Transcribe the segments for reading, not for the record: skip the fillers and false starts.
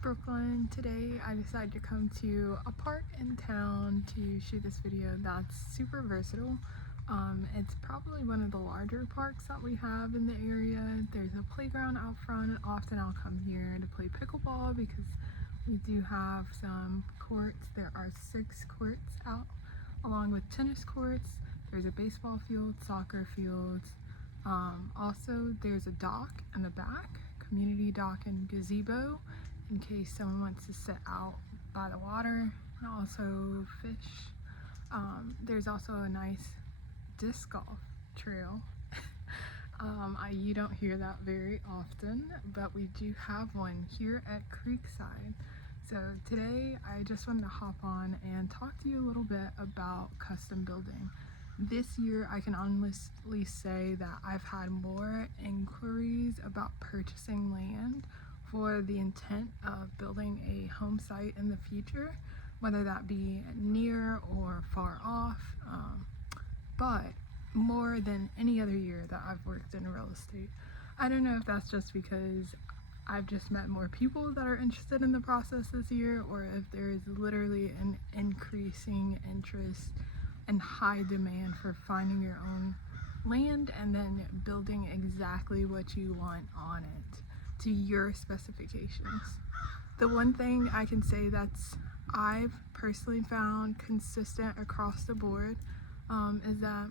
Brooklyn. Today I decided to come to a park in town to shoot this video that's super versatile. It's probably one of the larger parks that we have in the area. There's a playground out front, and often I'll come here to play pickleball because we do have some courts. There are 6 courts out, along with tennis courts. There's a baseball field, soccer fields. Also, there's a dock in the back, community dock and gazebo, in case someone wants to sit out by the water and also fish. There's also a nice disc golf trail. You don't hear that very often, but we do have one here at Creekside. So today I just wanted to hop on and talk to you a little bit about custom building. This year I can honestly say that I've had more inquiries about purchasing land for the intent of building a home site in the future, whether that be near or far off, but more than any other year that I've worked in real estate. I don't know if that's just because I've just met more people that are interested in the process this year, or if there is literally an increasing interest and high demand for finding your own land and then building exactly what you want on it to your specifications. The one thing I can say that's I've personally found consistent across the board is that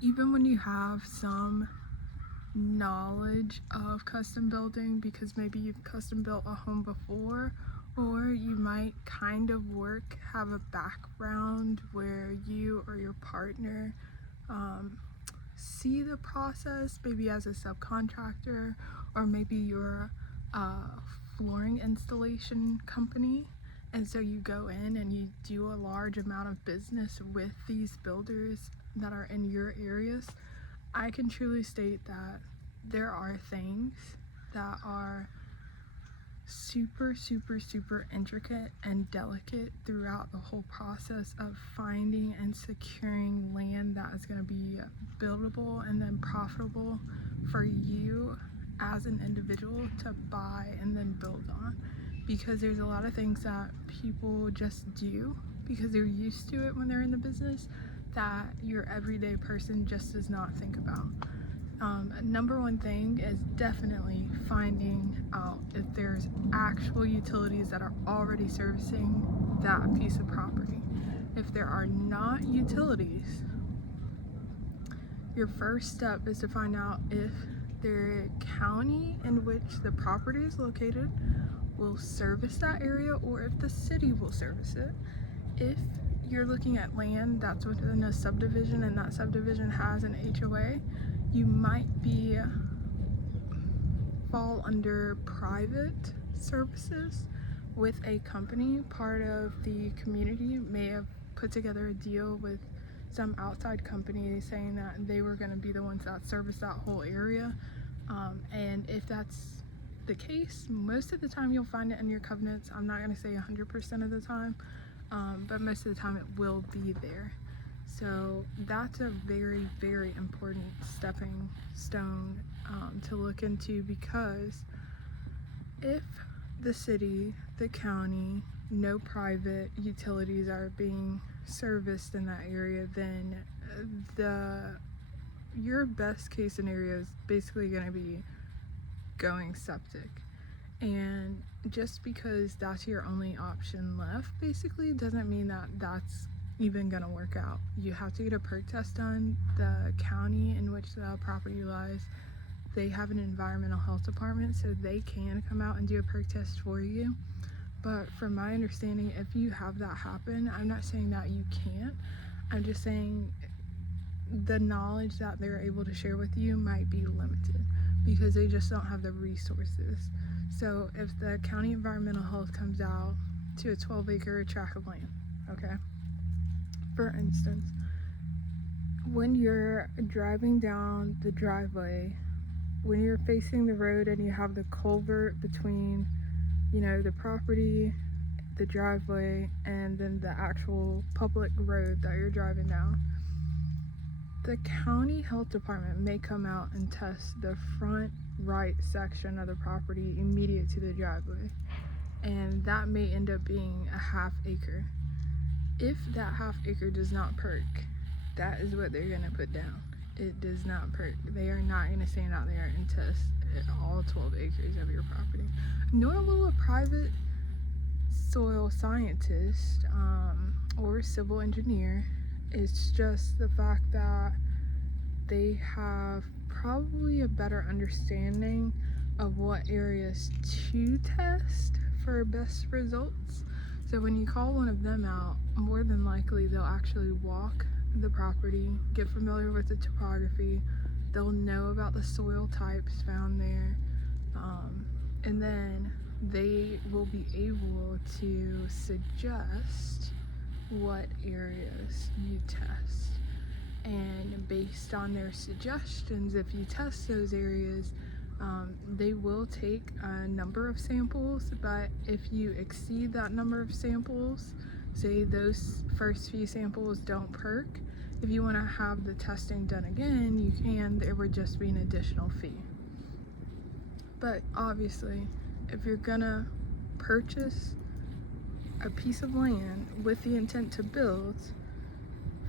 even when you have some knowledge of custom building, because maybe you've custom built a home before, or you might kind of have a background where you or your partner see the process, maybe as a subcontractor, or maybe you're a flooring installation company, and so you go in and you do a large amount of business with these builders that are in your areas. I can truly state that there are things that are super intricate and delicate throughout the whole process of finding and securing land that is going to be buildable and then profitable for you as an individual to buy and then build on, because there's a lot of things that people just do because they're used to it when they're in the business that your everyday person just does not think about. Number one thing is definitely finding out if there's actual utilities that are already servicing that piece of property. If there are not utilities, your first step is to find out if the county in which the property is located will service that area, or if the city will service it. If you're looking at land that's within a subdivision and that subdivision has an HOA, you might fall under private services with a company. Part of the community may have put together a deal with some outside company saying that they were going to be the ones that service that whole area, and if that's the case, most of the time you'll find it in your covenants. I'm not going to say 100% of the time, but most of the time it will be there. So that's a very important stepping stone to look into, because if the city, the county, no private utilities are being serviced in that area, then your best case scenario is basically going to be going septic. And just because that's your only option left basically doesn't mean that that's even gonna work out. You have to get a perk test done. The county in which the property lies, they have an environmental health department, so they can come out and do a perk test for you. But from my understanding, if you have that happen, I'm not saying that you can't, I'm just saying the knowledge that they're able to share with you might be limited because they just don't have the resources. So if the county environmental health comes out to a 12-acre tract of land, okay, for instance, when you're driving down the driveway, when you're facing the road and you have the culvert between, the property, the driveway, and then the actual public road that you're driving down, the county health department may come out and test the front right section of the property immediate to the driveway, and that may end up being a half acre. If that half acre does not perk, that is what they're gonna put down. It does not perk. They are not gonna stand out there and test all 12 acres of your property. Nor will a private soil scientist or civil engineer. It's just the fact that they have probably a better understanding of what areas to test for best results. So when you call one of them out, more than likely they'll actually walk the property, get familiar with the topography, they'll know about the soil types found there, and then they will be able to suggest what areas you test. And based on their suggestions, if you test those areas, they will take a number of samples, but if you exceed that number of samples, say those first few samples don't perk, if you want to have the testing done again, you can. There would just be an additional fee. But obviously, if you're gonna purchase a piece of land with the intent to build,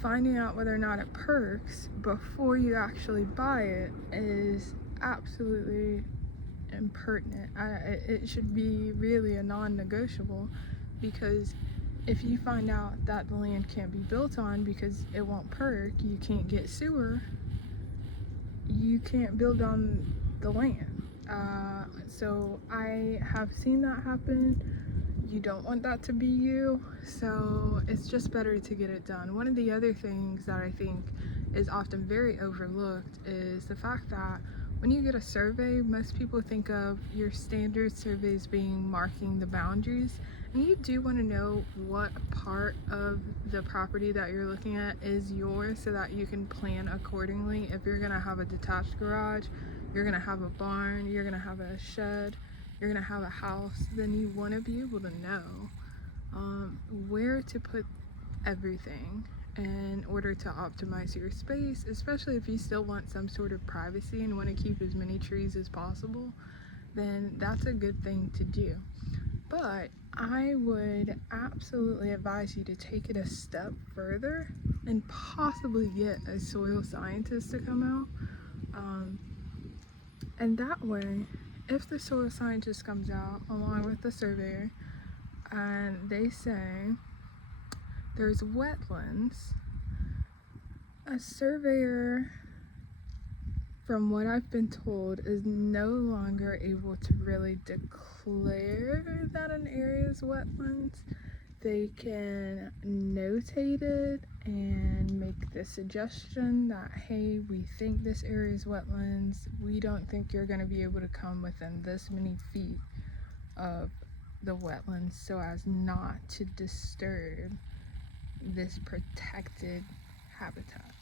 finding out whether or not it perks before you actually buy it is absolutely impertinent. It should be really a non-negotiable, because if you find out that the land can't be built on because it won't perk, you can't get sewer, you can't build on the land. So I have seen that happen. You don't want that to be you, so it's just better to get it done. One of the other things that I think is often very overlooked is the fact that when you get a survey, most people think of your standard surveys being marking the boundaries, and you do want to know what part of the property that you're looking at is yours so that you can plan accordingly. If you're going to have a detached garage, you're going to have a barn, you're going to have a shed, you're going to have a house, then you want to be able to know where to put everything in order to optimize your space, especially if you still want some sort of privacy and want to keep as many trees as possible. Then that's a good thing to do. But I would absolutely advise you to take it a step further and possibly get a soil scientist to come out. And that way, if the soil scientist comes out along with the surveyor and they say there's wetlands, a surveyor, from what I've been told, is no longer able to really declare that an area is wetlands. They can notate it and make the suggestion that, hey, we think this area is wetlands. We don't think you're going to be able to come within this many feet of the wetlands so as not to disturb this protected habitat.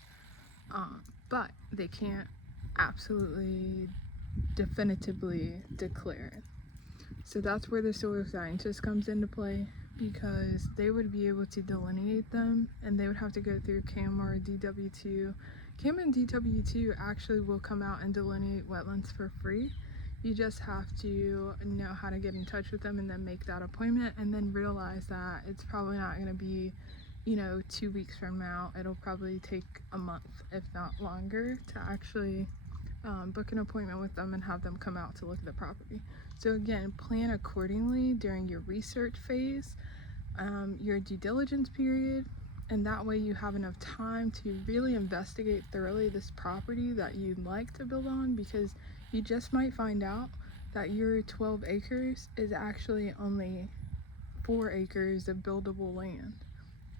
But they can't absolutely definitively declare it. So that's where the soil scientist comes into play, because they would be able to delineate them, and they would have to go through CAM or DW2. CAM and DW2 actually will come out and delineate wetlands for free. You just have to know how to get in touch with them and then make that appointment, and then realize that it's probably not going to be 2 weeks from now. It'll probably take a month, if not longer, to actually book an appointment with them and have them come out to look at the property. So again, plan accordingly during your research phase, your due diligence period, and that way you have enough time to really investigate thoroughly this property that you'd like to build on, because you just might find out that your 12 acres is actually only 4 acres of buildable land.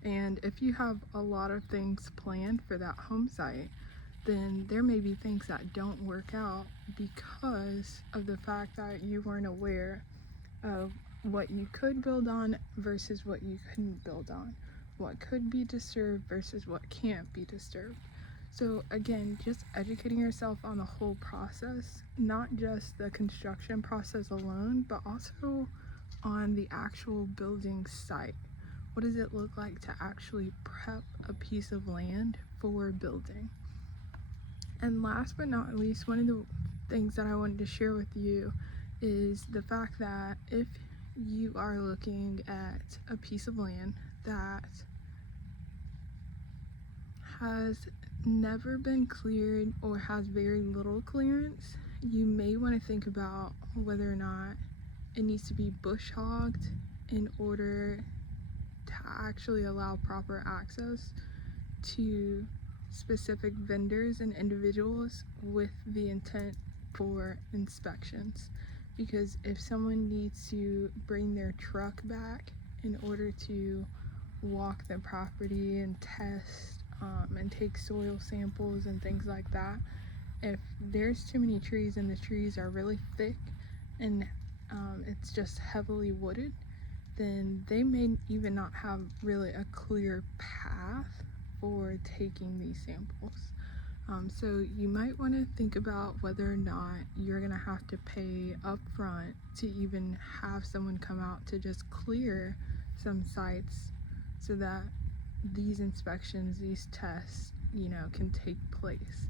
And if you have a lot of things planned for that home site, then there may be things that don't work out because of the fact that you weren't aware of what you could build on versus what you couldn't build on, what could be disturbed versus what can't be disturbed. So again, just educating yourself on the whole process, not just the construction process alone, but also on the actual building site. What does it look like to actually prep a piece of land for building? And last but not least, one of the things that I wanted to share with you is the fact that if you are looking at a piece of land that has never been cleared or has very little clearance, you may want to think about whether or not it needs to be bush hogged in order to actually allow proper access to specific vendors and individuals with the intent for inspections. Because if someone needs to bring their truck back in order to walk the property and test and take soil samples and things like that, if there's too many trees and the trees are really thick and it's just heavily wooded, then they may even not have really a clear path for taking these samples. So you might want to think about whether or not you're going to have to pay up front to even have someone come out to just clear some sites so that these inspections, these tests, can take place.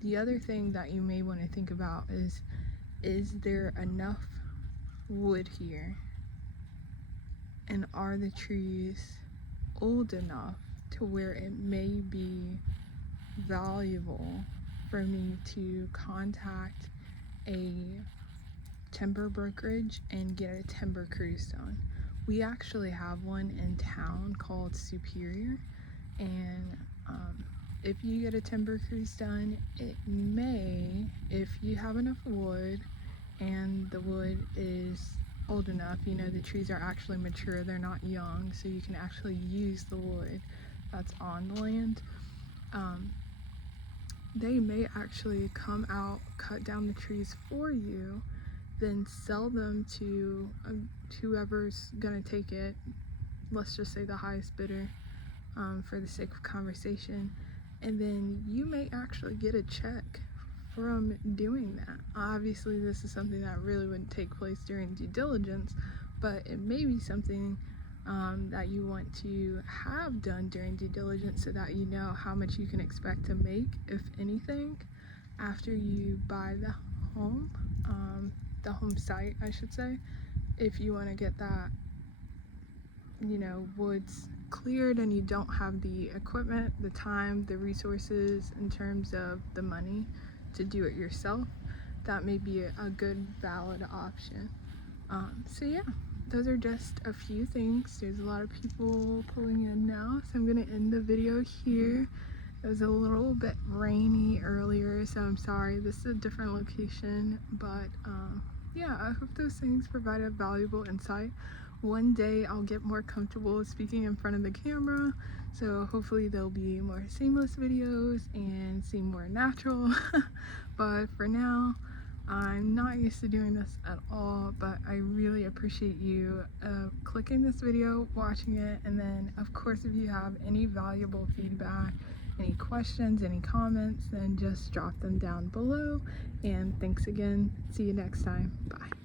The other thing that you may want to think about is there enough wood here? And are the trees old enough to where it may be valuable for me to contact a timber brokerage and get a timber cruise done? We actually have one in town called Superior, and if you get a timber cruise done, it may, if you have enough wood and the wood is old enough, the trees are actually mature, they're not young, so you can actually use the wood that's on the land. They may actually come out, cut down the trees for you, then sell them to whoever's gonna take it. Let's just say the highest bidder, for the sake of conversation, and then you may actually get a check from doing that. Obviously, this is something that really wouldn't take place during due diligence, but it may be something that you want to have done during due diligence so that you know how much you can expect to make, if anything, after you buy the home site, I should say, if you want to get that, woods cleared and you don't have the equipment, the time, the resources in terms of the money to do it yourself. That may be a good valid option. So yeah, those are just a few things. There's a lot of people pulling in now, so I'm gonna end the video here. It was a little bit rainy earlier, so I'm sorry. This is a different location, but yeah, I hope those things provide a valuable insight. One day I'll get more comfortable speaking in front of the camera, so hopefully there'll be more seamless videos and seem more natural. But for now, I'm not used to doing this at all, but I really appreciate you clicking this video, watching it, and then of course if you have any valuable feedback, any questions, any comments, then just drop them down below. And thanks again. See you next time. Bye.